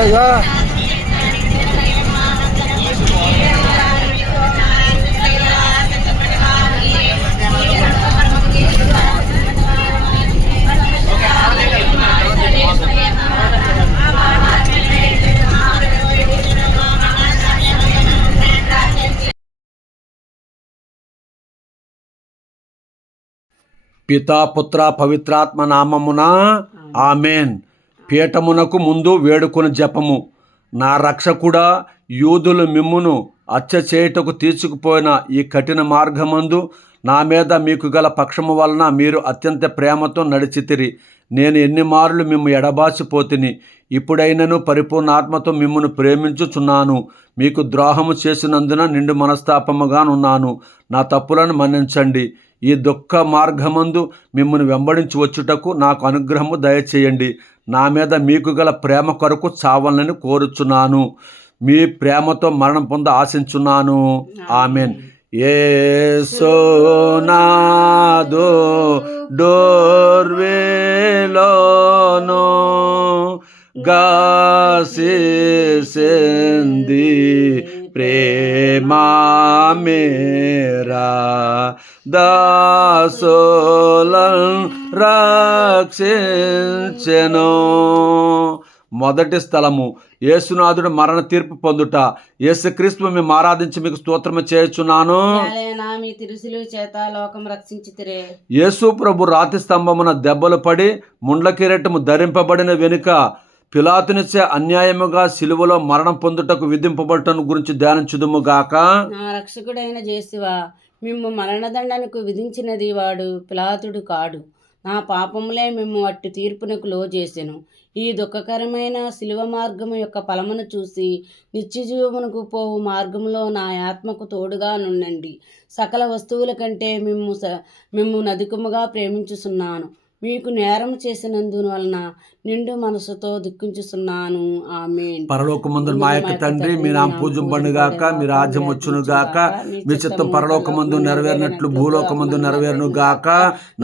అయ్యో పితా పుత్ర పవిత్రాత్మ నామమున ఆమెన్. పీఠమునకు ముందు వేడుకొని జపము. నా రక్షకుడా, యూదులు మిమ్మును హత్య చేయుటకు తీసుకుపోయిన ఈ కఠిన మార్గమందు నా మీద మీకు గల పక్షము వలన మీరు అత్యంత ప్రేమతో నడిచితిరి. నేను ఎన్ని మార్లు మిమ్ము ఎడబాసిపోతిని. ఇప్పుడైనను పరిపూర్ణ ఆత్మతో మిమ్మును ప్రేమించుచున్నాను. మీకు ద్రోహము చేసినందున నిండు మనస్తాపముగానున్నాను. నా తప్పులను మన్నించండి. ఈ దుఃఖ మార్గమందు మిమ్మల్ని వెంబడించి వచ్చుటకు నాకు అనుగ్రహము దయచేయండి. నా మీద మీకు గల ప్రేమ కొరకు చావాలని కోరుచున్నాను. మీ ప్రేమతో మరణం పొంద ఆశించున్నాను. ఆమెన్. యేసు నాదు డోర్వేలోను గాసిసింది ప్రేమా మేరా దాసులను రక్షించెను. మొదటి స్థలము యేసునాథుడు మరణ తీర్పు పొందుట. యేసుక్రీస్తు మేము ఆరాధించి మీకు స్తోత్రము చేయుచున్నాను. యేసు ప్రభు రాతి స్తంభమున దెబ్బలు పడి ముండ్ల కిరీటము ధరింపబడిన వెనుక పిలాతునిచే అన్యాయముగా సిలువలో మరణం పొందుటకు విధింపబడటం గురించి ధ్యానించుదుము గాక. నా రక్షకుడైన యేసువా, మిమ్ము మరణదండనకు విధించినది వాడు పిలాతుడు కాడు. నా పాపములే మిమ్ము అట్టి తీర్పునకు లోజేసెను. ఈ దుఃఖకరమైన శిలువ మార్గము యొక్క ఫలమును చూసి నిత్యజీవమునకు పోవు మార్గంలో నా ఆత్మకు తోడుగా నుండండి. సకల వస్తువుల కంటే మిమ్ము నధికముగా ప్రేమించుచున్నాను. మీకు నేరం చేసినందువలన నిండు మనసుతో దుఃఖించుచున్నాను. ఆమేన్. పరలోకమందు మా యొక్క తండ్రి, మీ నామము పూజింపబడుగాక, మీ రాజ్యం వచ్చునుగాక, మీ చిత్తం పరలోకమందు నెరవేరినట్లు భూలోకమందు నెరవేరును గాక.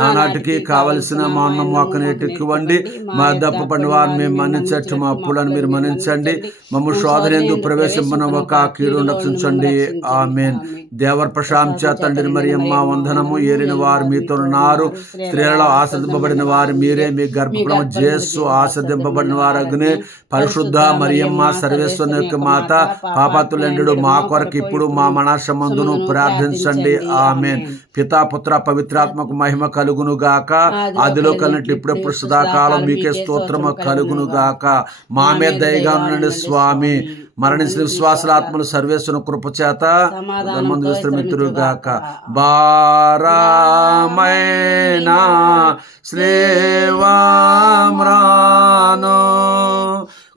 నానాటికి కావలసిన మా అన్నం మాకు నేటికి ఇవ్వండి. మా దప్పపడిన వారిని మేము మన్నించట్టు, మా అప్పులను మీరు మన్నించండి. మమ్ము శోధనయందు ప్రవేశింపనివ్వక కీడు రక్షించండి. ఆమేన్. దేవర ప్రశాంత తండ్రి మరియమ్మ వందనము. ఏలిన వారు మీతో ఉన్నారు, స్త్రీలలో ఆశ్రదింపబడిన వారు మీరే. మీ గర్భఫలము యేసు ఆశ్రదింపబడిన వారు అగ్ని. పరిశుద్ధ మరియమ్మ సర్వేశ్వరుని యొక్క మాత, పాపాత్ములండు మా కొరకు ఇప్పుడు మా మరణమందును ప్రార్థించండి. ఆమేన్. పితా పుత్ర పవిత్రాత్మకు మహిమ కలుగును గాక. ఆదిలో కలిగినట్లు ఇప్పుడెప్పుడు సదాకాలం మీకే స్తోత్రము కలుగును గాక. మా మీద దయగా ఉండండి స్వామి. మరణించిన విశ్వాసుల ఆత్మలు సర్వేశ్వరుని కృపచేత మందు విశ్రమితురుగాక. భారమైన శ్రీవామ్రాను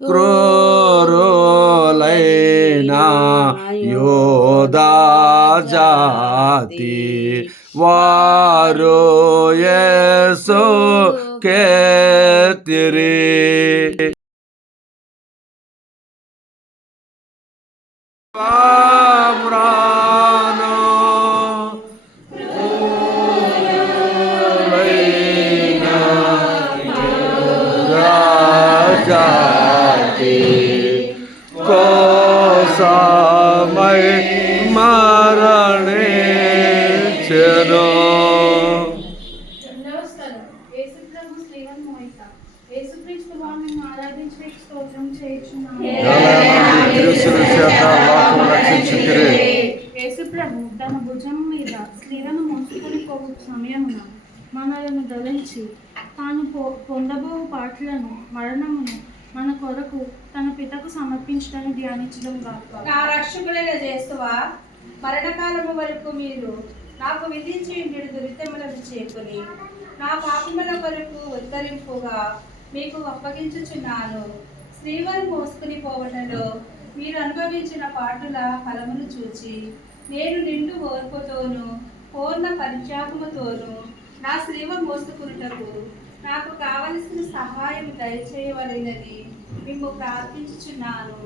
క్రూరులైన యోధా జాతి వారు యేసు కేతిరి. కోసమై మరణించెను. యేసుప్రభు తన భుజం మీద స్త్రీలను మోసుకొని పోవు సమయమున మనలను దళించి తాను పొందబో పాటలను మరణమును మన కొరకు తన పితకు సమర్పించడానికి ధ్యానించడం కాక. నా రక్షకుడైన యేసువా, మరణకాలము వరకు మీరు నాకు విధించి దురితములను చేకుని నా పాపముల కొరకు ఉద్ధరింపుగా మీకు అప్పగించుచున్నాను. శ్రీవారు మోసుకుని పోవటంలో మీరు అనుభవించిన పాటుల ఫలమును చూచి నేను నిండు ఓర్పుతోనూ పూర్ణ పరిత్యాగముతోనూ నా శ్రీవ మోసుకున్నటకు నాకు కావలసిన సహాయం దయచేయవలెనని మేము ప్రార్థించుచున్నాను.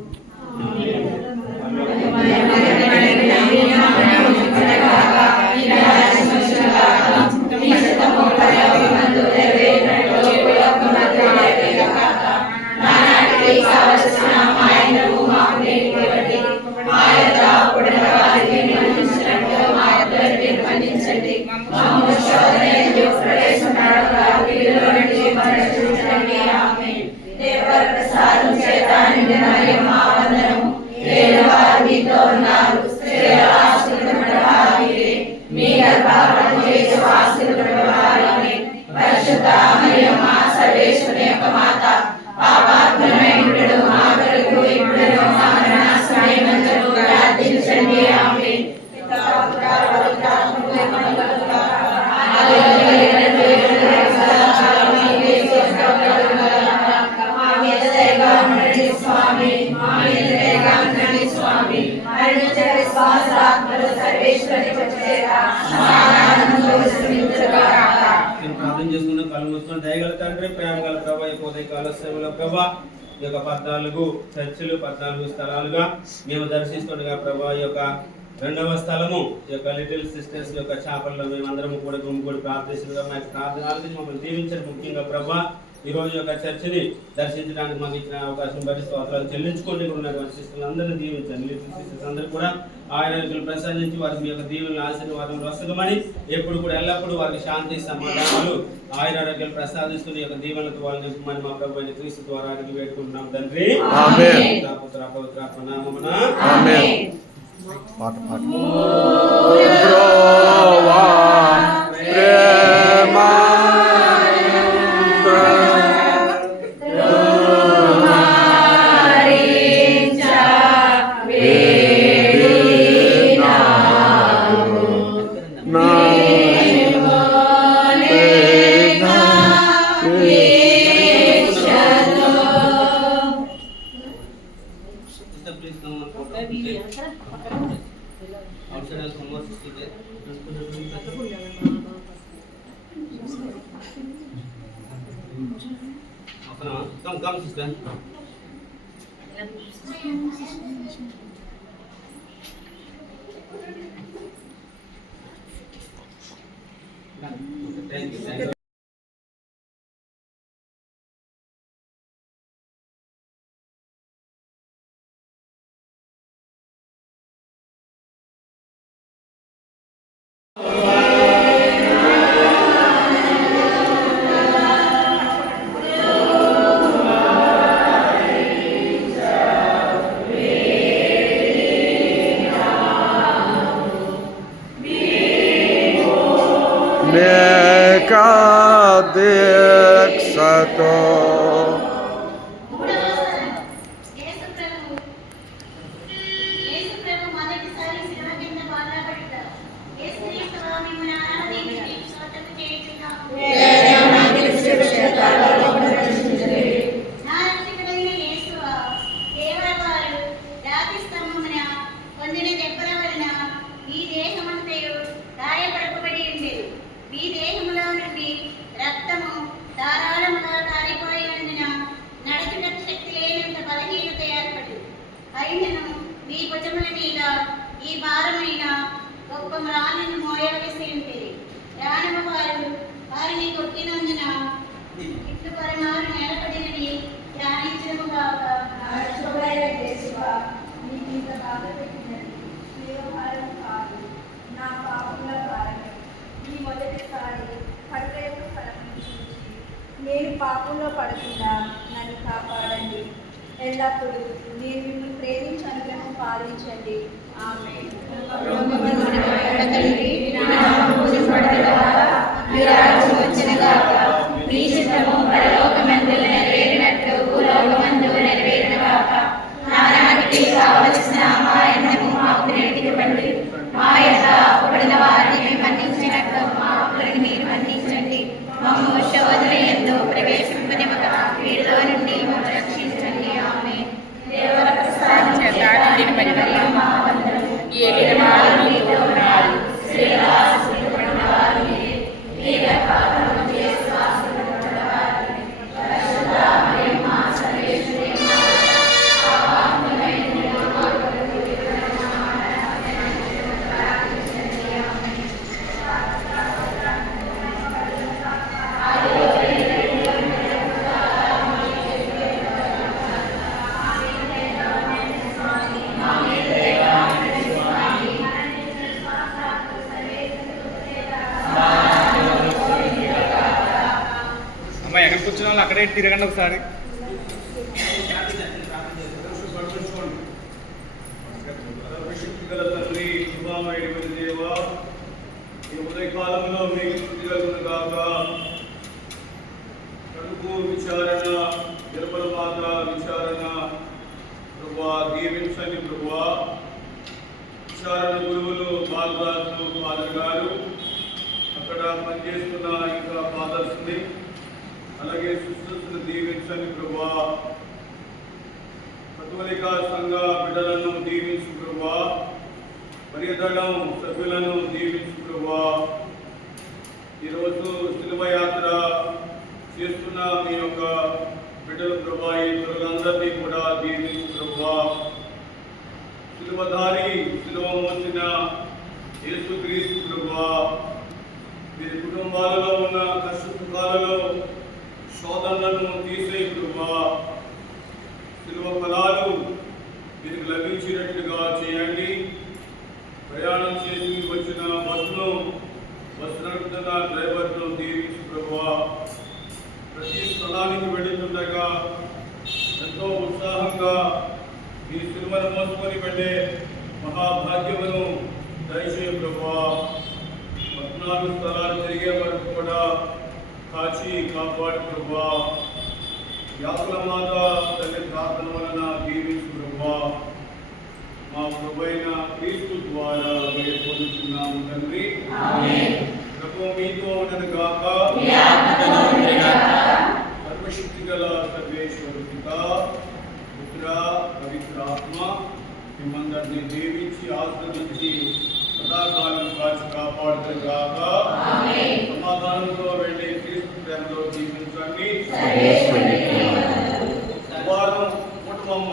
కావలసిన ప్రార్థన చేసుకున్న కళ్ళు మూసుకొని దయగల తండ్రి, ప్రేమ గల ప్రభా, ఈ ఉదయ కాల సేవలో ప్రభా ఈ యొక్క 14 చర్చిలు 14 స్థలాలుగా మేము దర్శిస్తుండగా ప్రభా, ఈ యొక్క 2వ స్థలము ఈ యొక్క లిటిల్ సిస్టర్స్ యొక్క చేపల్లో మేమందరం కూడా గుమ్మిగూడి ప్రార్థిస్తుండగా మా యొక్క ప్రార్థనలకు మమ్మల్ని దీవించండి. ముఖ్యంగా ప్రభా, ఈ రోజు యొక్క చర్చిని దర్శించడానికి మాకు ఇచ్చిన అవకాశం బట్టి స్తోత్రాలు చెల్లించుకొని ఉన్నటువంటి శిష్యులందరినీ దీవించండి. లిటిల్ సిస్టర్స్ అందరూ కూడా ఆయన ప్రసాదించి వారికి మీ యొక్క దీవెనలు ఆశీర్వాదం వస్తుందని ఎప్పుడు కూడా ఎల్లప్పుడూ వారికి శాంతి సమాధానాలు ఆయన ఆరోగ్యాలు ప్రసాదిస్తున్న యొక్క దీవెనలకు వాళ్ళని మన మా ప్రభు అయిన క్రీస్తు ద్వారా అడిగి వేడుకుంటున్నాం తండ్రి. ఆమేన్. పుత్ర పవిత్రాత్మ నామమున ఆమేన్. పాట పాట బ్రోవా ప్రేమ Come, sister. Thank you. నేను పాపంలో పడకుండా నన్ను కాపాడండి. ఎల్లప్పుడూ నేను మిమ్మల్ని ప్రేమించి అనుగ్రహం పాలించండి. ఆమేన్. ఎక్కడ కూర్చున్న వాళ్ళు అక్కడే తిరగండి ఒకసారి. కరుణామయుడైన దేవా, ఈ ఉదయకాలంలో మీకు స్తుతి కలుగును గాక. కడుపు విచారణ, నిర్మల మాత విచారణ ప్రభువా దీవించండి ప్రభువా. విచారణ గురువులు బాలరాజు ఫాదర్ గారు, అక్కడ పనిచేస్తున్న ఇంకా ఫాదర్స్ని, అలాగే సిస్టర్స్ని దీవించండి ప్రభువా. కథోలిక సంఘ బిడ్డలను దీవించు ప్రభువా. పర్యటనం సభ్యులను దీవించు ప్రభువా. ఈరోజు శిలువ యాత్ర చేస్తున్న మీ యొక్క బిడ్డల ప్రభువా, ఈ పిల్లలందరినీ కూడా దీవించు ప్రభువా. శిలువధారి, శిలువ మోసిన యేసుక్రీస్తు ప్రభువా, వీరి కుటుంబాలలో ఉన్న కష్ట సుఖాలలో శోధనలను తీసే ప్రభువా. శిలువ ఫలాలు వీరికి లభించినట్లుగా చేయండి. ప్రయాణం చేసి వచ్చిన బస్సు నడుపుతున్న డ్రైవర్ను దీవించు ప్రభువా. ప్రతి స్థలానికి వెళుతుండగా ఎంతో ఉత్సాహంగా ఈ సిలువను మోసుకొని వెళ్ళే మహాభాగ్యమును దయచేయ ప్రభువా. 14 స్థలాలు తిరిగే వరకు కూడా కాచి కాపాడు ప్రభువా. వ్యాకుల మాత తల్లి ప్రార్థన వలన దీవించు ప్రభువా. మా ప్రభువైన క్రీస్తు ద్వారా పొందుతున్నాము తండ్రి. ప్రభు మీతో ఉండను గాక. సర్వశక్తి గల సర్వేశ్వరు పితా, పుత్ర, పవిత్ర ఆత్మ మిమ్మందరినీ దీవించి ఆశీర్వదించి సదాకాలం కాచి కాపాడుతారు గాక. సమాధానంతో వెళ్ళి క్రీస్తు ప్రేమలో జీవించండి. వారం కుటుంబమ్మ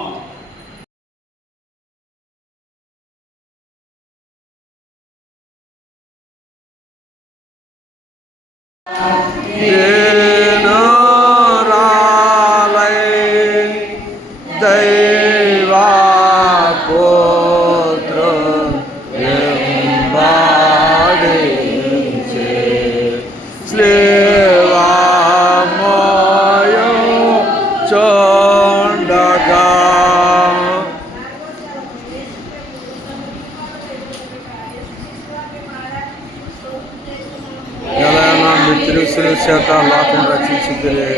చేత లోకం రక్షించుకునే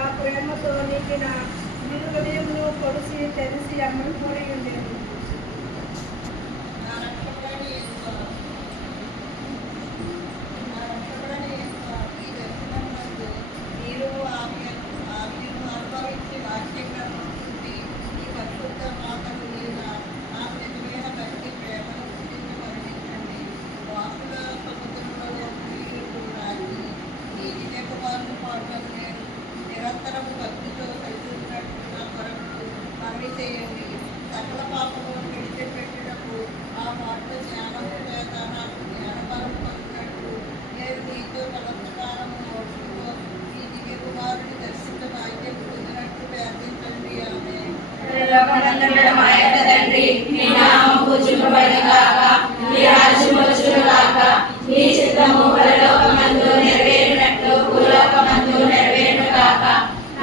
ఆ ప్రేమతో నిండిన హృదయంలో పొడిసి తెలిసి అమ్మని కూడి ఉండేది. నిరంతరం భక్తితో కలిసినట్టు నా కొరకు మనవి చేయండి. సకల పాపము విడిచిపెట్టుటకు ఆ మార్గ జ్ఞానం చేత నాకు జ్ఞానబలం పొందినట్టు నేను నీతో నమస్కారము మోక్షంతో ఈ దివ్య కుమారుని దర్శించ భాగ్యం పొందినట్టు ప్రార్థించండి. తండ్రి, నీ నామం పూజింపబడుగాక, నీ రాజ్యం వచ్చుగాక, నీ చిత్తము పరలోకమందు నెరవేరినట్లు భూలోకమందు నెరవేరుగాక.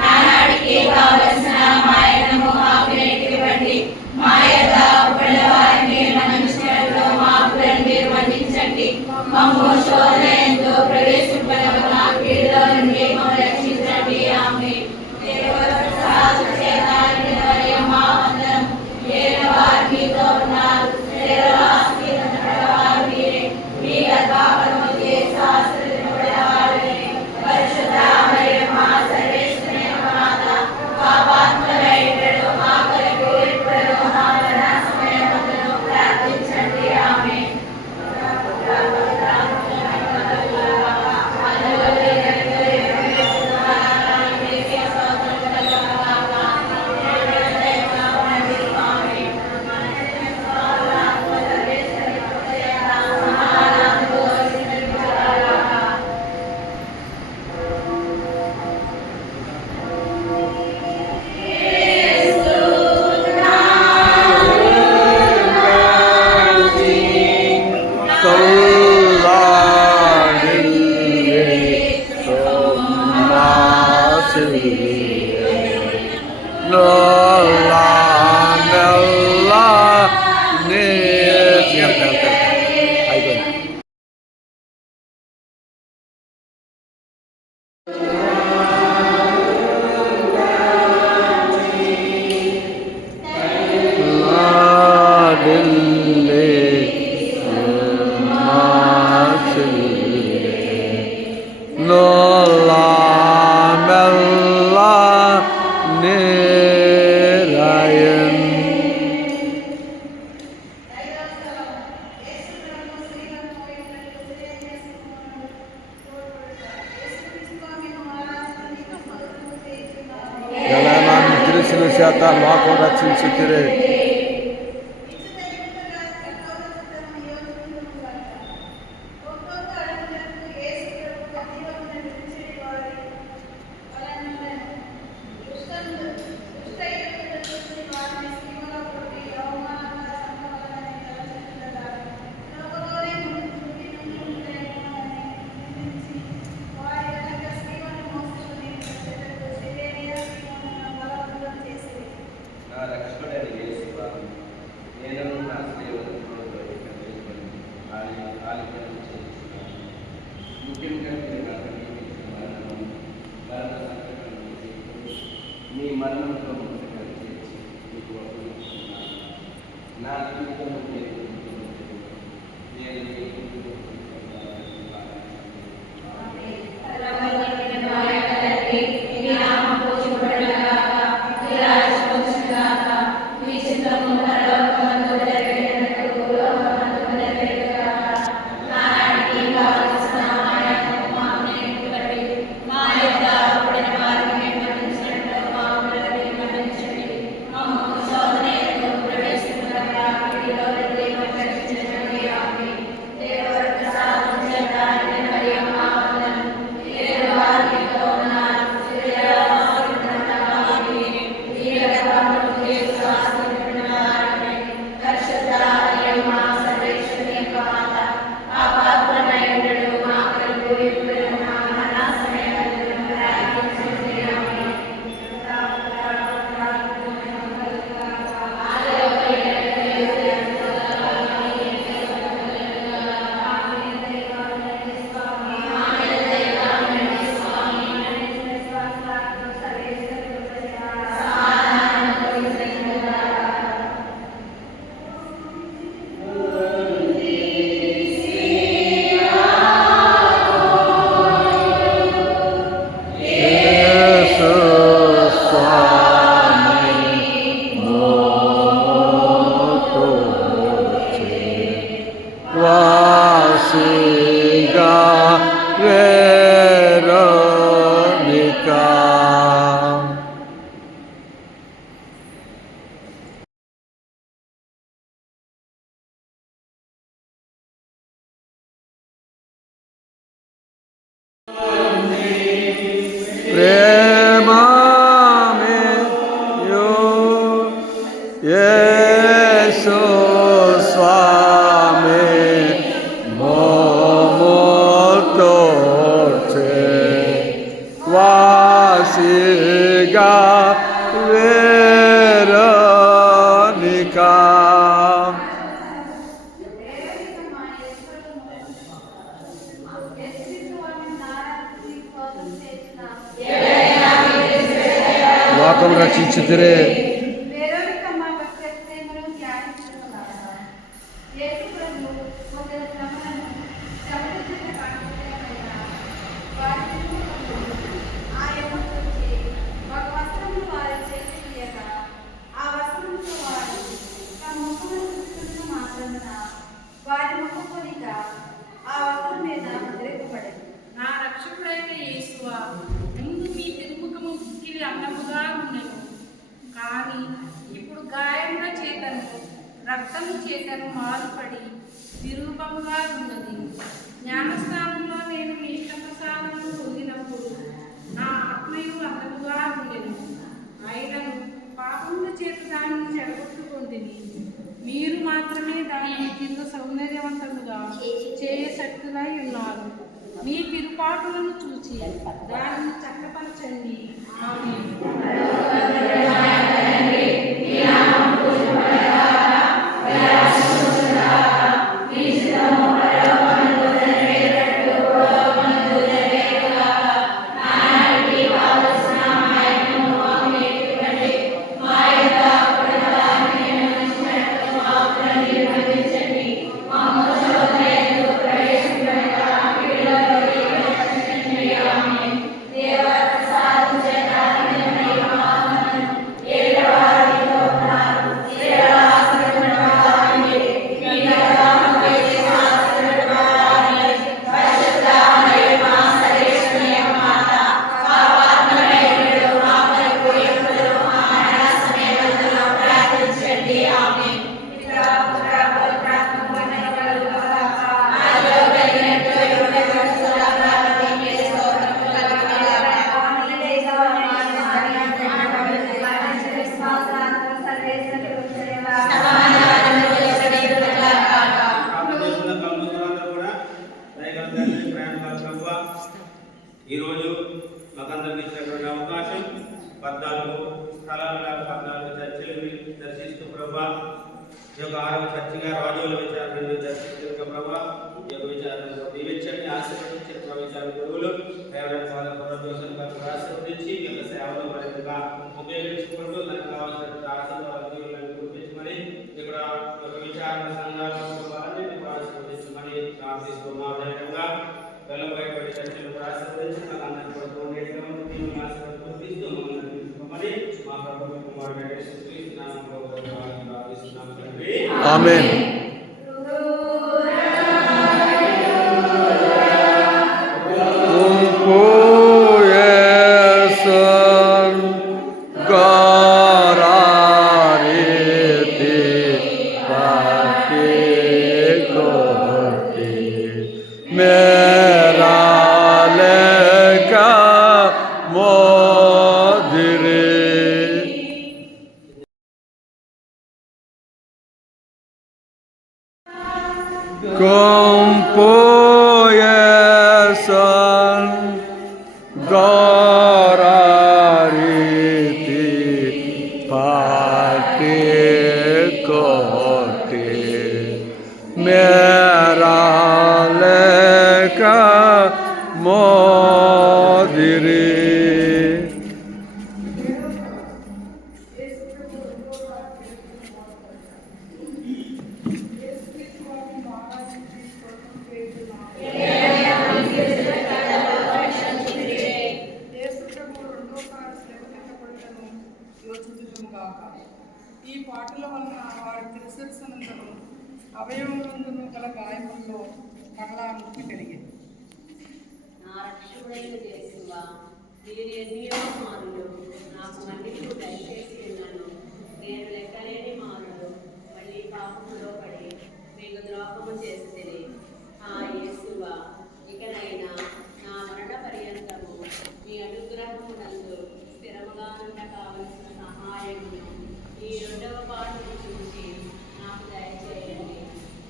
నానాడికి కావలసిన మాయనము మాకు నేటివ్వండి. మా యొక్క అప్పుల వారిని మన్నించినట్లు మా అప్పులను మీరు మన్నించండి. మమ్ము శోధన యందు ప్రవేశింపక కీడులో నుండి మమ్మల్ని రక్షించండి. ఆమేన్. మా వందనం వారు మీతో ఉన్నారు. మీ గర్భఫలము చేసి ఆశీర్వదింపబడినవారే. పరిశుద్ధ మరియమ్మ సర్వేశ్వరుని మాత, పాపాత్ములైనడు మా కొరకు ఇప్పుడు మా మరణ సమయమందును ప్రార్థించండి. ఆమేన్. చేత లోకం రక్షించుతిరే. మీ మరణంతో చేర్చి మీకు నా జీవితం లోకం రక్షించుతిరే. నా రక్షకుడైన యేసువా, ముందు మీ తిరుముఖము మిక్కిలి అందముగా ఉండెను, కానీ ఇప్పుడు గాయముల చేతను రక్తము చేతను మారుపడి విరూపముగా ఉన్నది. జ్ఞానస్థానంలో నేను మీ ఇష్టప్రసాదమును పొందినప్పుడు నా ఆత్మయు అందముగా ఉండెను. అయినను పాపముల చేత దానిని చెడగొట్టుకుంటుంది. మీరు మాత్రమే దానిని కింద సౌందర్యవంతముగా చేయశక్తులై ఉన్నారు. మీ తిరుపాటులను చూచి దానిని చక్కపరచండి. ఆమేన్. నా ప్రభా. ఈరోజు మాకందరికి ఇచ్చినటువంటి అవకాశం 14 స్థలాలు 14 చర్చిలు దర్శిస్తూ ప్రభా, ఈ యొక్క 6వ చర్చిగా రాజుల విచారణను దర్శిస్తున్న ప్రభా, ఈ యొక్క విచారణను దీవించండి, ఆశీర్వదించిన ప్రభా. విచారణ గురువులు రేవరెండ్ ఫాదర్ పుర జోసెఫ్ గారు ఆశీర్వదించి ఈ యొక్క సేవలో మరింతగా ఉపయోగించుకుంటూ దానికి కావాల్సిన ఆశీర్వాదాలను గుర్తించమని ఇక్కడ ఒక విచారణ సంఘాలను ఆశీర్వదించమని ప్రార్థిస్తున్నాం. అదేవిధంగా వెల్లబయటపడి చర్చలు ఆశీర్వదించి అందరికీ కూడా ఉండేట్టుగా ఆశీర్వదిస్తూ మమ్మల్ని మా ప్రభు కుమారుడు యేసుక్రీస్తు నామములో ప్రార్థిస్తున్నాం తండ్రి. ఆమేన్. ఈ పాటల వలన వారి తిరుసరసనందరూ అవయవములందును గల గాయముల్లో మరలా ముక్తి కలిగింది. నా రక్షకుడైన యేసువా, మీరు ఎన్నో మారులు నాకు మన్నింపు దయచేసి ఉన్నాను. నేను లెక్కలేని మారులు మళ్ళీ పాపములో పడి మీకు ద్రోహము చేస్తేనే. ఆ యేసువా, ఇకనైనా నా మరణ పర్యంతము మీ అనుగ్రహమునందు స్థిరముగా ఉండ కావలసిన సహాయమును ఈ 2వ పాటను చూసి నాకు దయచేయండి.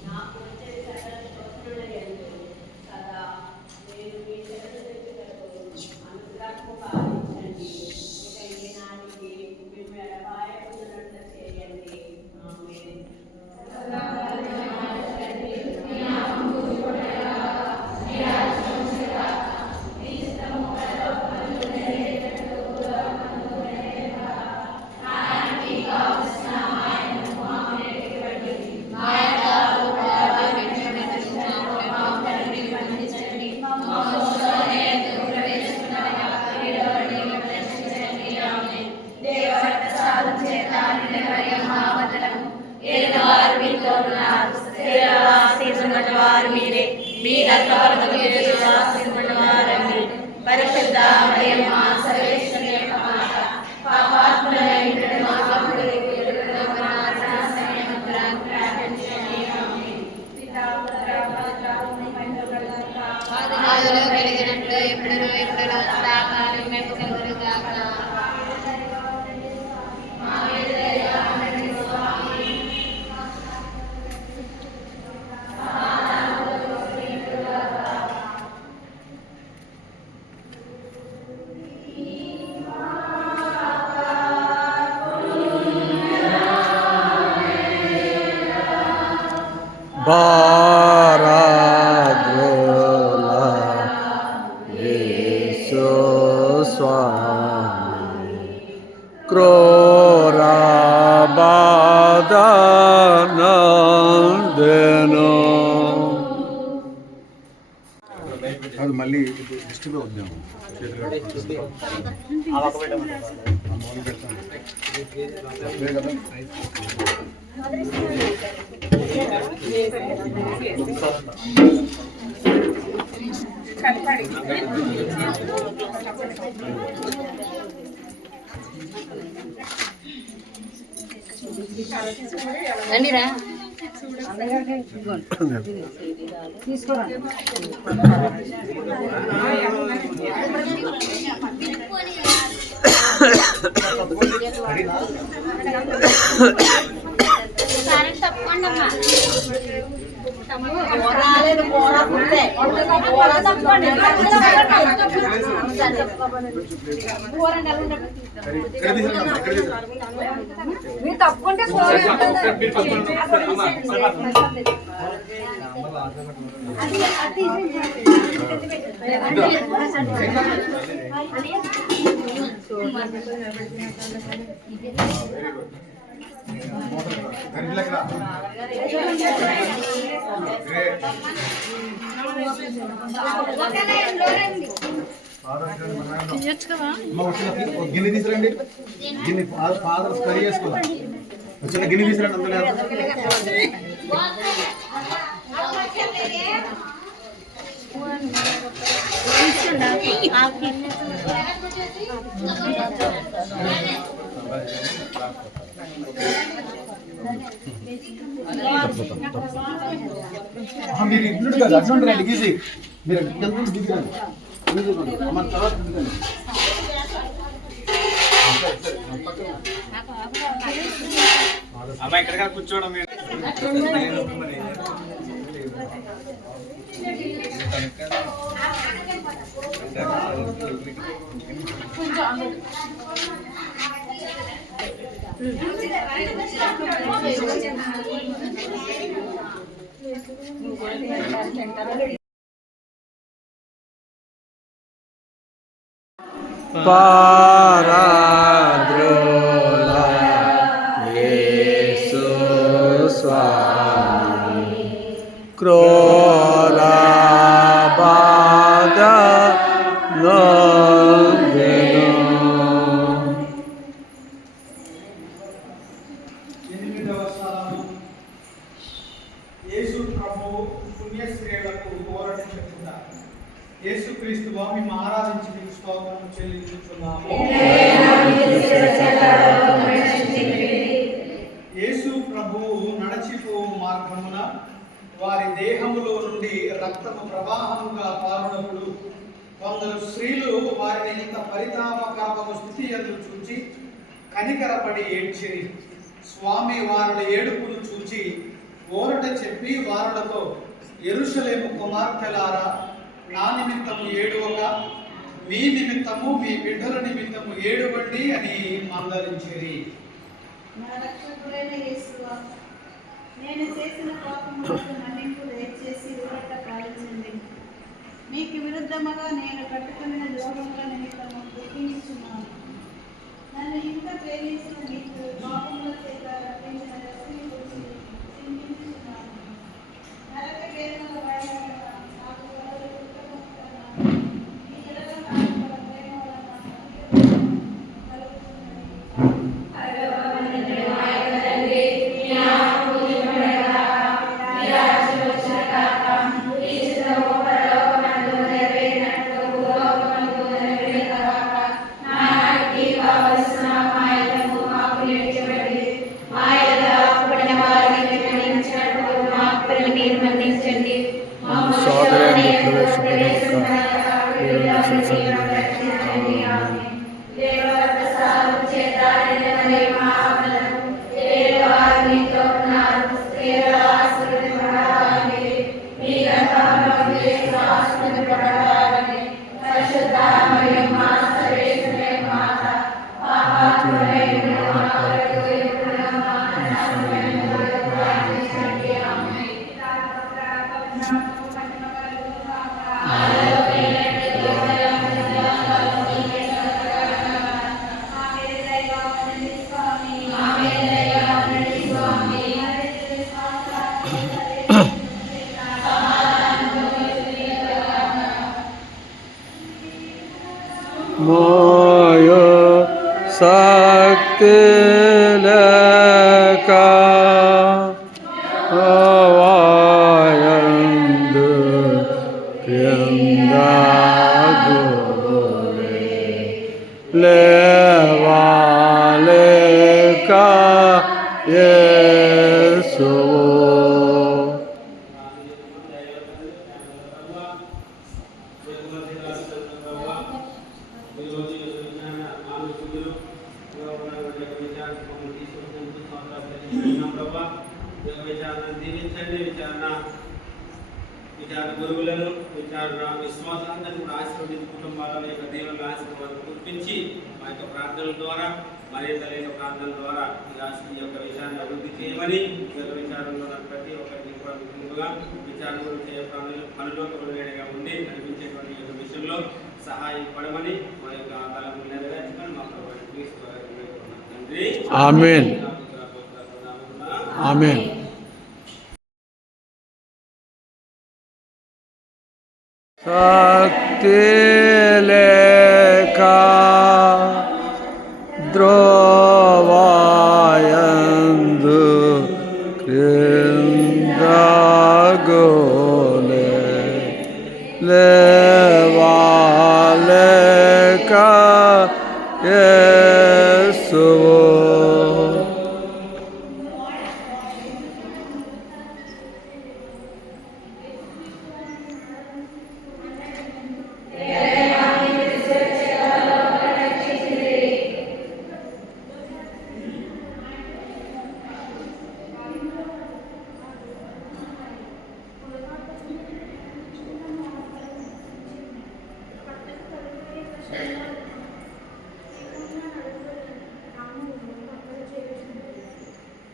నాకు వచ్చే సకల శోధనల యందు సదా నేను మీ శరణు తెచ్చుటకు అనుగ్రహము పాలించండి. ఇక ఈ నాటికి మేము ఎడబాయకున్నట్లు చేయండి. ఆమేన్. బారాద్రోలా యేసు స్వామి క్రోరాబాదనందెను. అది మళ్ళీ దృష్టిలో వద్దాము. రండిరా తీసుకోరా. తప్పకుండా మీరు తప్పుకుంటే గిన్నె తీసుకురండి. గిన్నె ఫాదర్ కర్రీ చేసుకోవాలి. వచ్చిన గిన్నె తీసుకురండి. అందులో మీరు ఇంట్లో కదా అటువంటి రండి గీసి మీరు దిగురండి. మన తర్వాత అమ్మ ఎక్కడికా కూర్చోవడం మీరు పారాద్రోలా యేసు స్వామి క్రోర బాధ నొందెను. 8వ స్థలము యేసు ప్రభువు పుణ్యశ్రేయులకు పోరాటం చెప్తున్నారు. యేసుక్రీస్తు మేము ఆరాధించి మీకు స్తోత్రం చెల్లించుచున్నాము. యేసు ప్రభువు నడచిపోవు మార్గమున వారి దేహములో నుండి రక్తము ప్రవాహముగా పారునప్పుడు కొందరు స్త్రీలు వారిని ఇంత పరితాపకరము స్థితి యందు చూచి కనికరపడి ఏడ్చిరి. స్వామి వారుల ఏడుపును చూచి ఓరట చెప్పి వారులతో, యెరూషలేము కుమార్తెలారా, నా నిమిత్తము ఏడవక మీ నిమిత్తము మీ బిడ్డల నిమిత్తము ఏడవండి అని మందలించిరి. నా రక్షకుడైన యేసువా, నేను చేసిన పాపములకు మన్నింపు దయచేసి ఊరట పాలించండి. మీకు విరుద్ధముగా నేను కట్టుకున్న ద్రోహముల నిమిత్తము దుఃఖించుచున్నాను. నన్ను ఇంకా ప్రేమించిన మీకు పాపముల చేత రక్షించిన రక్షణ గురించి చింతించుచున్నాను. నరక వేదనల భయం నాకు వలలు కుటుంబం మీ ఎడల నాకు గల ప్రేమ వలన మాయా శక్తి లేక అవాయందు కింద గోరే లేవాలేక యేసు విచారణ గురువులను విచారణ విశ్వాసాలను కూడా ఆశీర్వదించి కుటుంబాలను యొక్క దేవుని ఆశీర్వాదం కురిపించి మా యొక్క ప్రార్థనల ద్వారా మరింత లేని ప్రార్థనల ద్వారా ఈ యొక్క విషయాన్ని అభివృద్ధి చేయమని ఈ యొక్క విచారణలో ప్రతి ఒక్కరికి కూడా ముందుగా విచారణ గురించి పనులోకమైనగా ఉండి కనిపించేటువంటి ఈ యొక్క విషయంలో సహాయపడమని మా యొక్క తలము నెరవేర్చమని మా ప్రభువైన క్రీస్తు వారి తండ్రి. ఆమేన్. ఆమేన్. శక్తి లేక ద్రోవాయందు క్రిందగోలే లేవాలేక యేసువో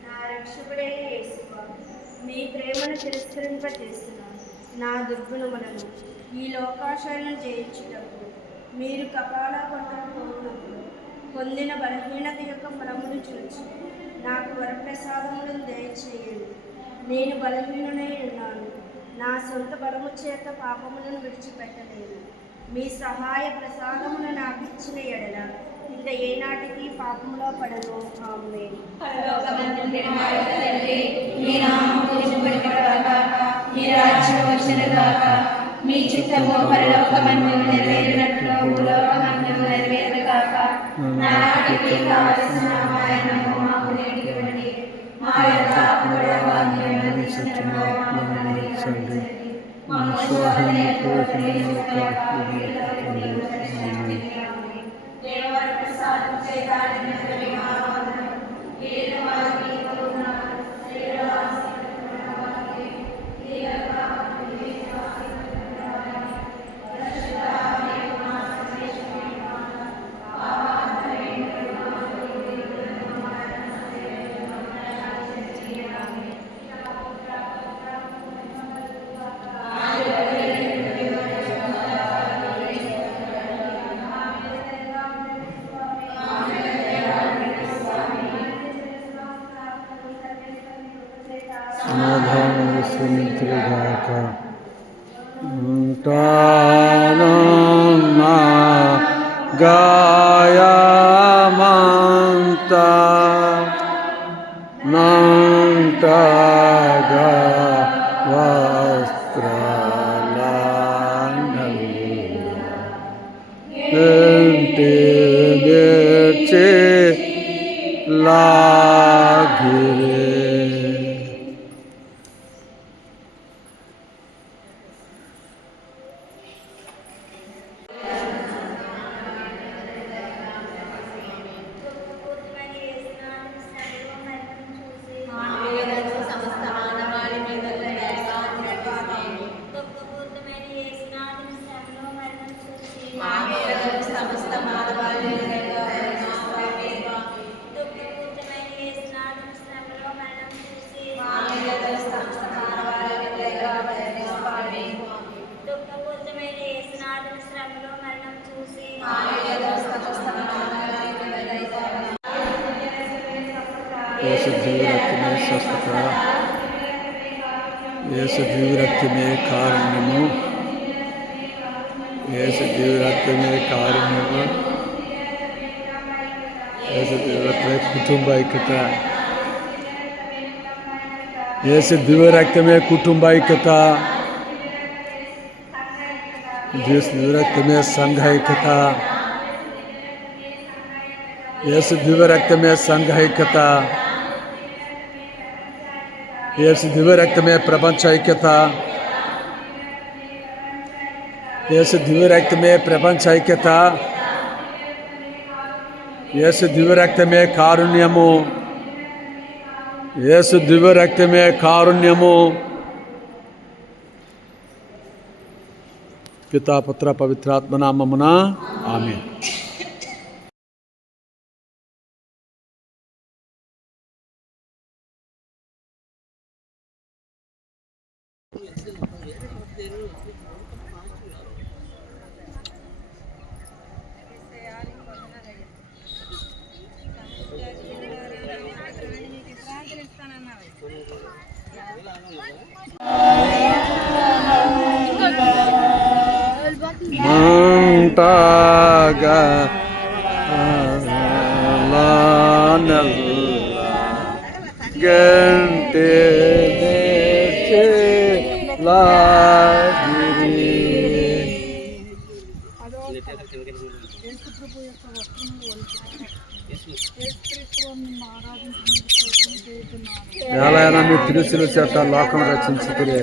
నా రక్షకుడైన యేసువా, మీ ప్రేమను తిరస్కరింపజేస్తున్నాను. నా దుర్గుణములను ఈ లోకాశలను జయించుటకు మీరు కపాల కొట్టకపోయినప్పుడు పొందిన బలహీనత యొక్క ఫలమును చూచి నాకు వరప్రసాదములను దయచేయండి. నేను బలహీనునై ఉన్నాను. నా సొంత బలము చేత పాపములను విడిచిపెట్టలేను. మీ సహాయ ప్రసాదమును నాకు ఇచ్చిన ఎడల ఇంత ఏనాటికి పాపంలో పడను. ఆమేన్. మీ రాజ్యం వచ్చునుగాక, మీ చిత్తము పరలోకమందు నెరవేరినట్లు భూలోకమందు నెరవేరుగాక. నానాటికి కావలసిన ఆయనము మాకు నేటికి ఇవ్వండి. మా యొక్క అప్పుల వారిని మన్నించుచున్న మాకు మన్నించండి. మా శోధనను పోగొట్టుటకు దేవర ప్రసాదం చేత నిన్నటి మానవులను ఏడు వారికి సమాధానముగాక ఉంటానన్న గాయమంత నంటగా వస్త్రాలంటి నేర్చి లాగిరే యేసు దివ్యరక్త में स्वस्थता, యేసు దివ్యరక్త में కారుణ్యము, యేసు దివ్యరక్త में కారుణ్యము, యేసు దివ్యరక్త में కుటుంబ ఐక్యత, యేసు దివ్యరక్త में కుటుంబ ఐక్యత, యేసు దివ్యరక్త में సంఘ ఐక్యత, యేసు దివ్యరక్త में సంఘ ఐక్యత, యేసు దివ్యరక్త में ప్రపంచ ఐక్యత, యేసు దివ్యరక్త में ప్రపంచ ఐక్యత, యేసు దివ్యరక్త में కారుణ్యము, యేసు దివ్యరక్త में కారుణ్యము, పితా పుత్ర పవిత్రాత్మ నామమున ఆమేన్. మంటగా గంటే ఎలా మీ తిరుసుల చేత లోకం రచించుకునే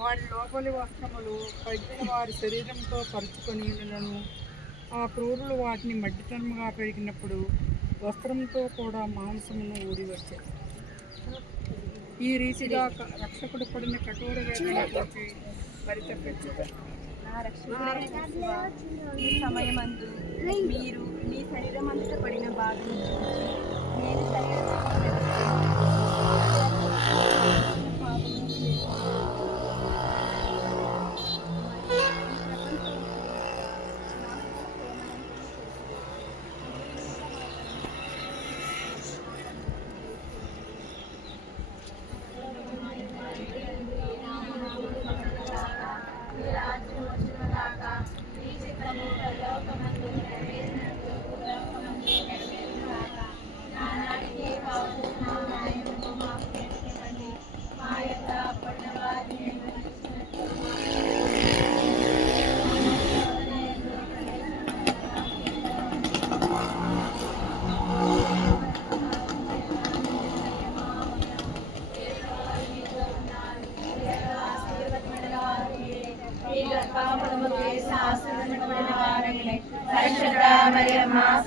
వారి లోపలి వస్త్రములు పగిలిన వారి శరీరంతో పరుచుకొని ఆ క్రూరులు వాటిని మడ్డితనముగా పెరిగినప్పుడు వస్త్రంతో కూడా మాంసమును ఊడి వచ్చాయి. ఈ రీతిగా రక్షకుడు పడిన కఠోర వేదన చూసి పరితపించారు. ఈ సమయమందు మీరు మీ శరీరం అంతా పడిన బాధను నేను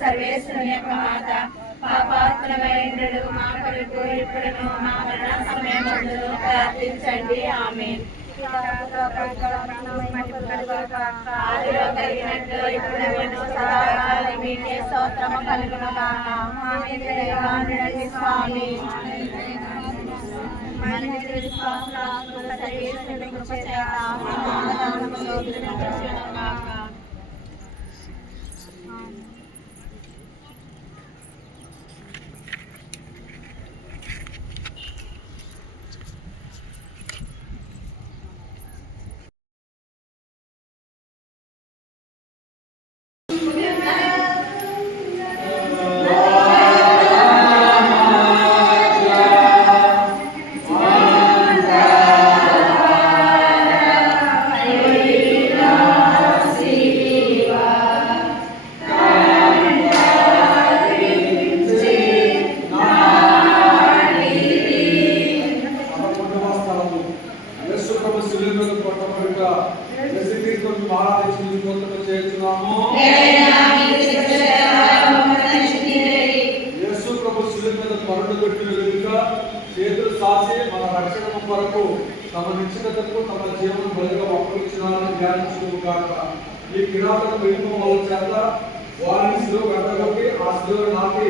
సర్వేశ్వరుని యొక్క మాత పాపాత్మలైనడు మా కొరకు ఇప్పుడును మా మరణ సమయమందును ప్రార్థించండి. ఆమేన్. ఆదిలో కలిగినట్లు ఇప్పుడు సదాకాలం మీకే స్తోత్రము కలుగును గాక. ఆమేన్. స్వామి సర్వేశ్వరుని కృప చేత చేతులు సాసి మన రక్షణ కొరకు తమ నిశ్చితకు తమ జీవనం బలిగా అప్పగించినారని ధ్యానించుకోగాక. ఈ కిరాతక విలువ చేత వారిని శిలువ గడ్డగొట్టి ఆ శిలువ నాటి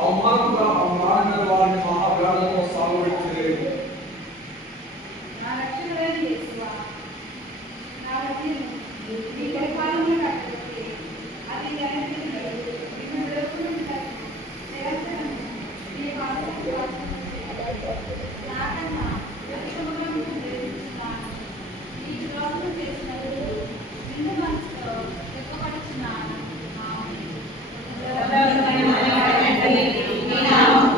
అవమానంగా వారిని మహాభ్యాధంలో సాగుబెట్టలేదు. ఈ నామము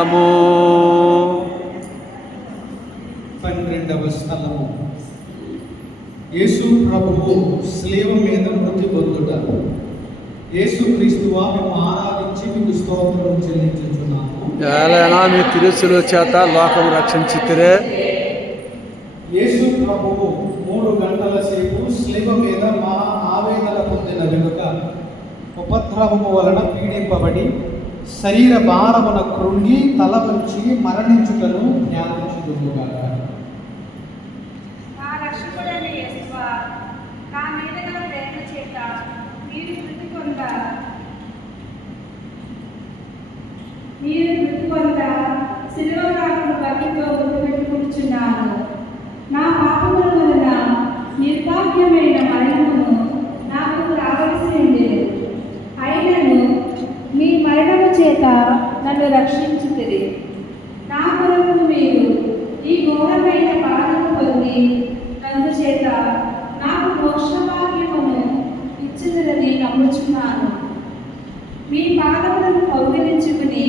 స్థలము. 12వ స్థలము యేసు ప్రభువు శిలువ మీద మృతి పొందుట. యేసు క్రీస్తువా మేము ఆరాధించి మీకు స్తోత్రం చెల్లించుచున్నాము. ఏలైనా మీ తిరుసుల చేత లోకం రక్షించితిరే. యేసు ప్రభువు 3 గంటల సేపు శిలువ మీద మహా ఆవేదన పొందిన వెనుక ఉపద్రవము వలన పీడింపబడి శరీర భారమున కృంగి తల వంచి మరణించుటను ధ్యానించుదుముగాక. నా రక్షకుడైన యేసువా, నా మీద గల ప్రేమ చేత మీరు మృతి పొంద శిలువ రాకుడు భక్తితో గుర్తుపెట్టుకుంటున్నాను. నా పాపముల వలన నిర్భాగ్యమైన మరణమును నాకు రావలసి ఉండేది. అయినను మీ మరణము చేత నన్ను రక్షించుతుంది. నా కొరకు మీరు ఈ ఘోరమైన బాధను పొంది అందుచేత నాకు మోక్షభాగ్యమును ఇచ్చినదని నమ్ముచున్నాను. మీ పాదములను కౌగిలించుకుని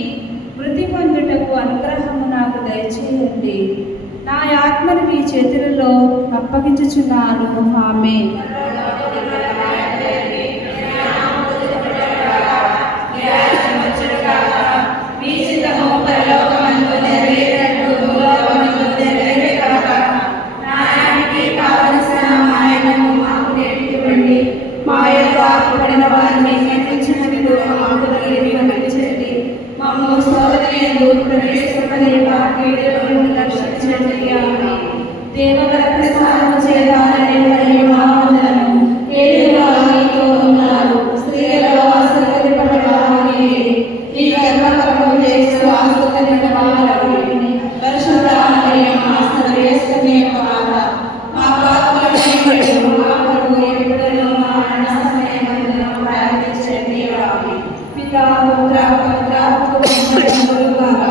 మృతి పొందుటకు అనుగ్రహము నాకు దయచేయండి. నా ఆత్మను మీ చేతులలో అప్పగించుచున్నాను. ఆమేన్. మా యొక్క పడిన వారిని కనిపించినట్లు మాకు కనిపించండి. మమ్మ సోదరులందు ప్రవేశింపలేక రక్షించండి. దేవవరత్న స్నానం చేయాలని మహావందనము. ఏలియా మీతో ఉన్నారు, స్త్రీలలో ఆశీర్వదింపబడిన ఈ గర్భఫలము చేస్తూ ఆశీర్వదింపబడిన పరిశుద్ధ మరియమ్మ సర్వేశ్వరుని యొక్క మాత, మా పాపములను మా కొరకు ఎప్పుడూ మా మరణ సమయమందున ప్రార్థించండి. ఆమేన్. పితా పుత్ర పవిత్రాత్మకుడుగాక.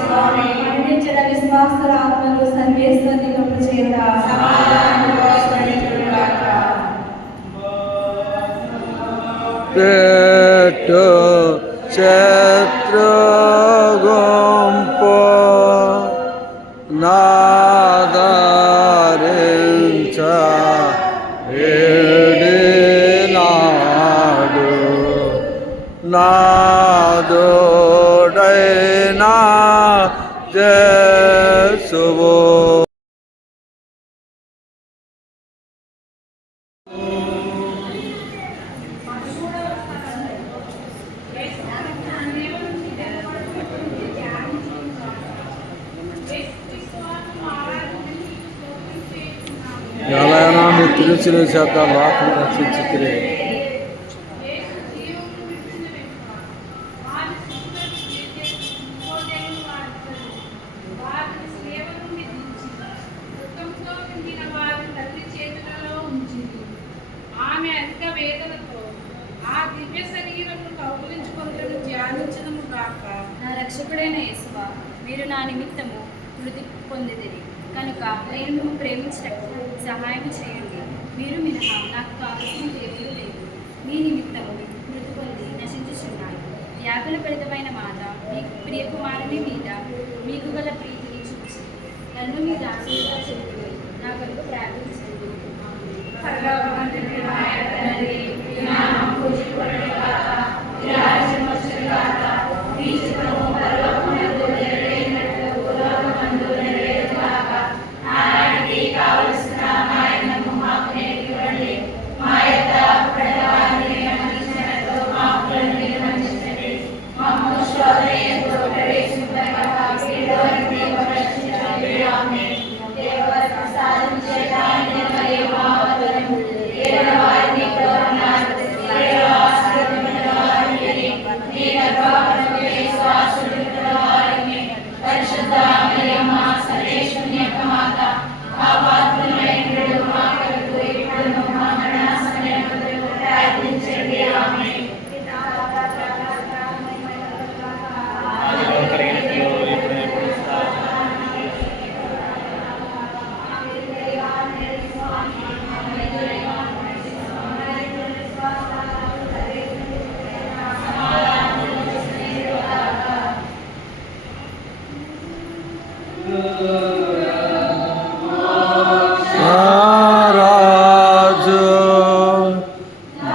స్వామి మరణించిన విశ్వాసుల ఆత్మలు సర్వేశ్వరుని కృప చేత పెట్టు శత్రుగుంపు నాదరించ ఏడినాడు నాదుడైనా యేసువు. ఎలాగైనా మీ తిరుచుల చేత లోకం రక్షించితిరే. ఆమె అధిక వేదనతో ఆ దివ్య శరీరమును కౌగులించుకొనుటను ధ్యానించుదుము గాక. నా రక్షకుడైన యేసువా, మీరు నా నిమిత్తము మృతి పొందిదిరి కనుక నేను ప్రేమించటకు సహాయం చేయండి. మీరు మినహా నాకు కావలసిన దేవుడు లేదు. మీ నిమిత్తము మృతి పొంది నశించుచున్నాను. వ్యాకుల ఫలితమైన మాత, మీ ప్రియకుమారుని మీద మీకు గల ప్రీతిని చూసి నన్ను మీ దాసులుగా చెంది నా కొరకు ప్రార్థించండి.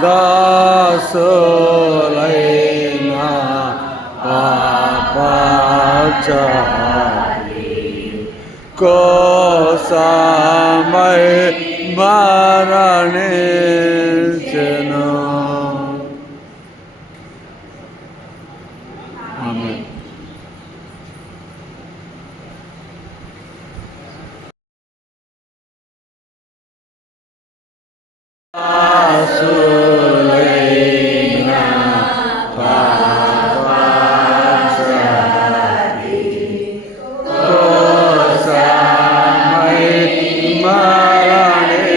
దాసులైనా పాపచారి కోసమై మరణించెను. ఆమేన్. దాసులైనా పాపచారి కోసమై మరణించెను.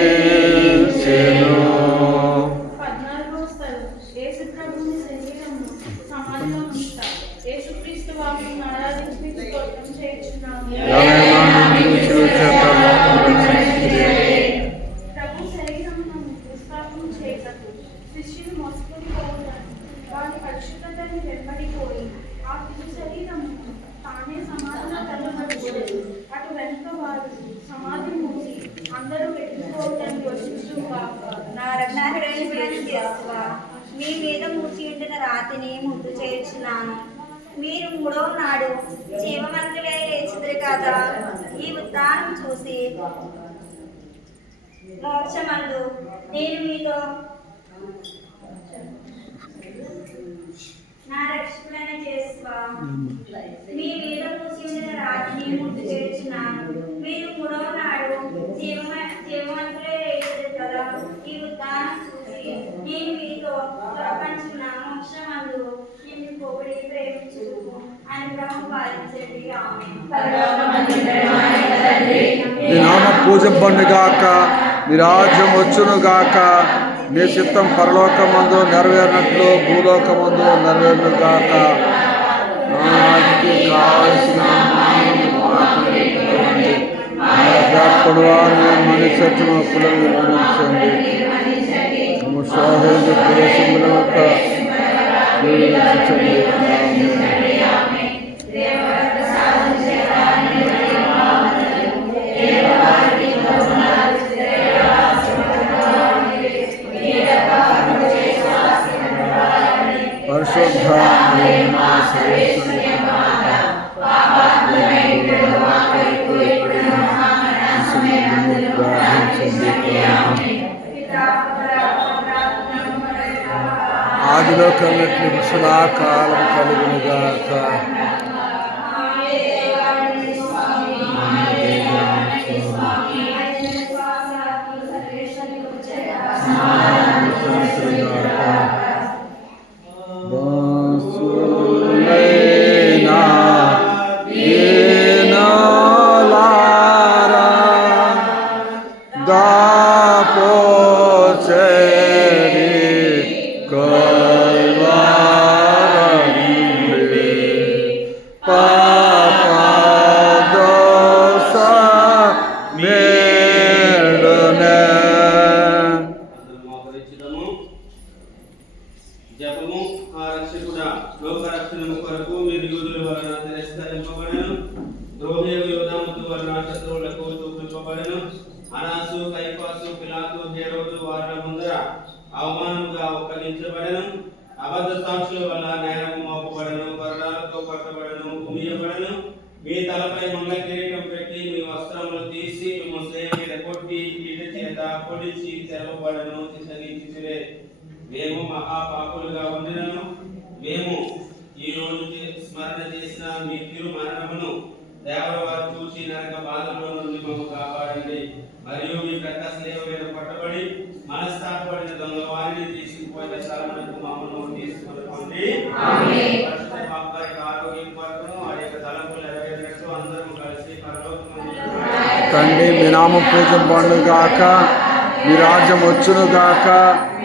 14వ స్థలం యేసు ప్రభుని శరీరము సమాధిలో ఉంచుతారు. యేసుక్రీస్తు వారిని ఆరాధించి మీకు స్తోత్రం చేయుచున్నాము. ప్రభు శరీరమును విస్తాపం చేయటకు శిష్యులు మోసుకొని పోవుతారు. వారి పరిశుద్ధతని వెంబడిపోయి ఆ తిరు శరీరము తానే సమాధిలో తల్లబడుతుంది. అటు వెనుక వారు సమాధి మూసి అందరూ వెళ్ళిపోవడానికి వచ్చించుగాక. నా రక్షకుడైన యేసువా, మీ మీద మూసి ఉండిన రాతిని ముద్దు చేర్చున్నాను. మీరు 3వ నాడు జీవవంతులే లేచిద్దరు కదా. ఈ ఉత్థానం చూసి మోక్షమందు నేను మీతో నా రక్షకుడైన యేసువా, మీ మీద మూసి ఉండిన రాతిని ముద్దు చేర్చున్నాను. మీరు 3వ నాడు జీవవంతులే లేచిద్దరు కదా. ఈ ఉత్థానం చూసి నేను మీతో ప్రపంచున్న మోక్షమందు నిన్ను పొగిడి ప్రేమించుటకు అనుగ్రహం పాలించండి. ఆమేన్. నీ నామ పూజింపండుగాక, నీ రాజ్యం వచ్చునుగాక, నీ చిత్తం పరలోకమందు నెరవేరినట్లు భూలోకమందు నెరవేరునుగాక. నాటికి కావలసిన వారిని మనిషి పులను మరణించండి. సాహేంద్ర ప్రవేశముల యొక్క పరిశుద్ధ ఆదిలో కన్నట్లు సదాకాలం కలుగునుగాక. జపము ఆ రక్షకుడ లోక రక్షణము కొరకు మీరు యూదుల వలన తిరస్కరింపబడెను. ద్రోహి యోధాముతు వలన శత్రువులకు చూపింపబడెను. అనాసు కైఫాసు పిలాతు హేరోదు వారి ముందర అవమానముగా ఒప్పగించబడెను. అబద్ధ సాక్షుల వల్ల నేరము మోపబడెను. కొరడాలతో కొట్టబడెను, కుమియబడెను. మీ తలపై మంగ కిరీటం పెట్టి మీ వస్త్రములు తీసి మీ సేవ మీద కొట్టి ఈట చేత పొడిచి తెరవబడెను. చిత్తగించితిరే. మేము మహాపాపులుగా ఉండినను మేము ఈ రోజు స్మరణ చేసిన మీ తిరు మరణమును దేవర వారు చూసి నరక బాధల్లో నుండి మమ్ము కాపాడండి. మరియు మీ పెద్ద స్లేవ మీద పట్టబడి మనస్తాపడిన దొంగ వారిని తీసుకుపోయిన స్థలమునకు మమ్మల్ని తీసుకుని ఆరోగ్యం కొరకును వారి యొక్క తలంపులు నెరవేరినట్టు అందరూ కలిసి పరలోకమందు తండ్రి మీ నామం పూజింపబడుగాక, మీ రాజ్యం వచ్చునుగాక,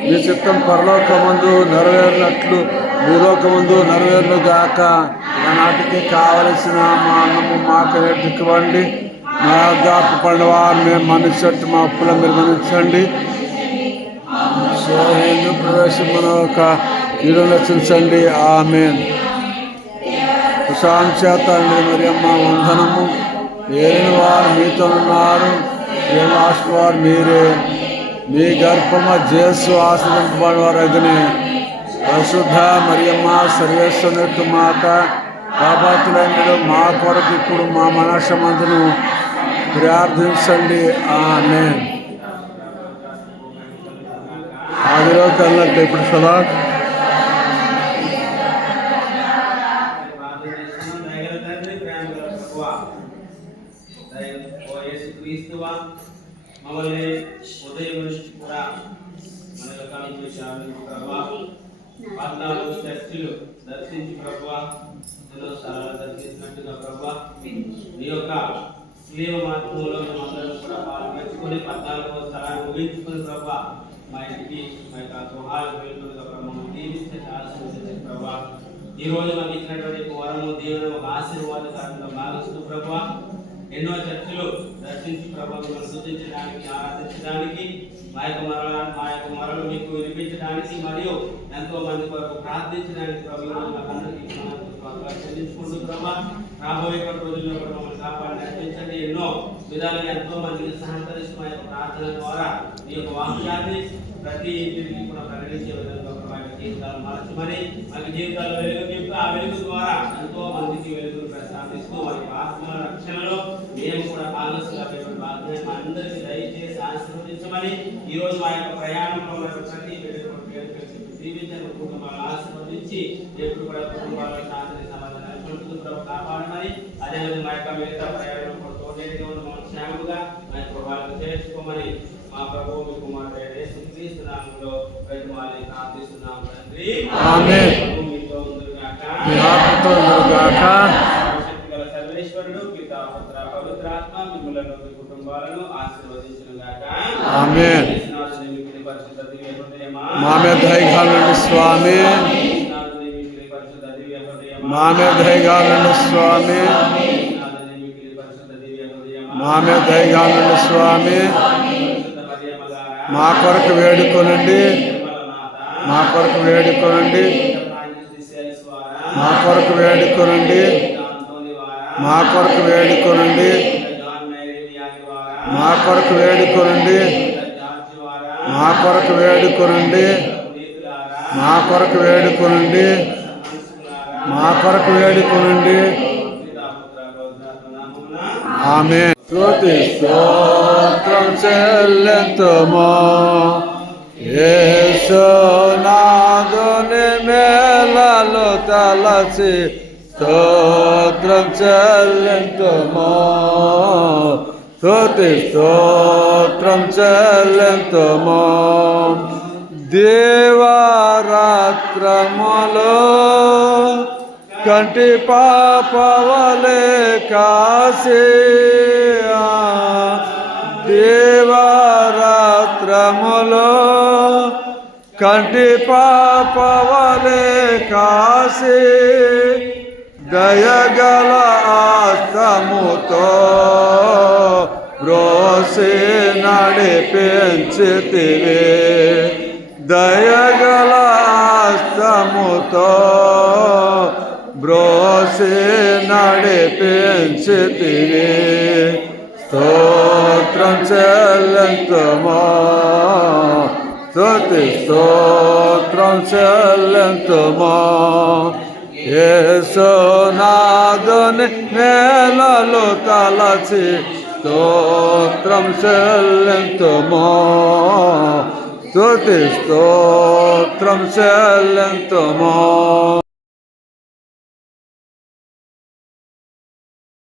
మీ చిత్తం పరలోకమందు నెరవేరినట్లు భూలోకమందు నెరవేరునుగాక. నాటికి కావలసిన మా అన్నము మాకు నేర్చుకోండి. మా దాపు పండు వారిని మేము మన్నించట్టు మా అప్పులను మీరు మన్నించండి. సోహేందు ప్రవేశమున ఒక కీడు రచించండి. ఆమేన్. ప్రశాంత మరి అమ్మ వందనము. ఏలిన వారు మీతో ఉన్నారు, ఏ లాస్ట్ వారు మీరే. మీ గర్భమ జేసు ఆశ్రయింపబడవరగని పరిశుద్ధ మరియమ్మ సర్వేశ్వరుని మాత పాపాత్ములైన మా కొరకు ఇప్పుడు మా మనసమందును ప్రార్థించండి. ఆమేన్. ఆదిలో కన్నట్టు ఇప్పుడు సలా మమ్మల్ని ఉదయం నుంచి కూడా మన ప్రభావ 14 చర్చిలు దర్శించి ప్రభావ ఎన్నో స్థలాలు దర్శించినట్టుగా ప్రభావ ఈ యొక్క స్లీవ మార్గంలో మేమందరం కూడా పాల్పంచుకొని 14వ స్థలాన్ని ముగించుకొని ప్రభావ మా ఇంటికి మా యొక్క గృహాలకు వెళ్తుండగా ప్రభావ దీవిస్తే ఆశీర్వదించే ప్రభావ ఈ రోజు మాకు ఇచ్చినటువంటి వరము దేవుని ఒక ఆశీర్వాదకరంగా భావిస్తూ ప్రభావ ఎన్నో చర్చలు దర్శించి ప్రభుత్వం సూచించడానికి ఆరాధించడానికి మా యొక్క మరలు మీకు వినిపించడానికి మరియు ఎంతో మంది కొరకు ప్రార్థించడానికి చెల్లించుకుంటూ ప్రభా రాబోయే రోజుల్లో కూడా మమ్మల్ని కాపాడి నడిపించండి. ఎన్నో విధాలుగా ఎంతో మందికి సహకరిస్తూ మా యొక్క ప్రార్థన ద్వారా ఈ యొక్క వాక్యాన్ని ప్రతి ఇంటికి కూడా ప్రకటించే విధంగా వారి జీవితాలు మార్చమని వారి జీవితాల్లో వెలుగు నింపి ఆ వెలుగు ద్వారా ఎంతో మందికి వెలుగును ప్రసాదిస్తూ వారి ఆత్మల రక్షణలో మేము కూడా భాగస్వామ్యమైన భాగ్యాన్ని మా అందరికీ దయచేసి ఆశీర్వదించమని ఈ రోజు మా యొక్క ప్రయాణంలో ప్రతి దీవించిన కుటుంబాలను ఆశీర్వదించి ఎప్పుడు కూడా కుటుంబాలను శాంతి సమాధానాలు కాపాడమని అదేవిధంగా మా యొక్క మిగతా ప్రయాణం కూడా తోడేగా ఉన్న మన క్షేమముగా మా యొక్క వాళ్ళని చేర్చుకోమని మా ప్రభువు మీ కుమారుడైన యేసుక్రీస్తు నామములో ప్రతిమాలని ప్రార్థిస్తున్నాం తండ్రి. ఆమేన్. మీతో ఉండుగాక. మీ ఆత్మతో ఉండుగాక. శక్తిగల సర్వేశ్వరుడు పితా పుత్ర పవిత్రాత్మ మిమ్మల్ని మీ కుటుంబాలను ఆశీర్వదించునుగాక. ఆమేన్. పరిశుద్ధ దివ్య హృదయమా మా మీద దయగలండి స్వామి. పరిశుద్ధ దివ్య హృదయమా మా మీద దయగలండి స్వామి. పరిశుద్ధ దివ్య హృదయమా మా మీద దయగలండి స్వామి. మా కొరకు వేడుకొనండి. మా కొరకు వేడుకొనండి. మా కొరకు వేడుకొనండి. మా కొరకు వేడుకొనండి. మా కొరకు వేడుకొనండి. మా కొరకు వేడుకొనండి. మా కొరకు వేడుకొనండి. మా కొరకు వేడుకొనండి. ఆమేన్. స్తుతి స్తోత్రం చెల్లింతుము యేసునాథుని మేలు తలచి స్తోత్రం చెల్లింతుము. స్తుతి స్తోత్రం చెల్లింతుము. దేవరాత్రములో కంటి పాపవలే కాసి దేవరాత్రములో కంటి పాపవలే కాసి దయగల ఆస్తముతో బ్రోసి నడిపించితివి. దయగల ఆస్తముతో బ్రోసి నడిపించితివి. స్తోత్రం చెల్లింతుము. స్తుతి స్తోత్రం చెల్లింతుము. యేసునాథుని మేలు తలచి స్తోత్రం చెల్లింతుము. స్తుతి స్తోత్రం చెల్లింతుము.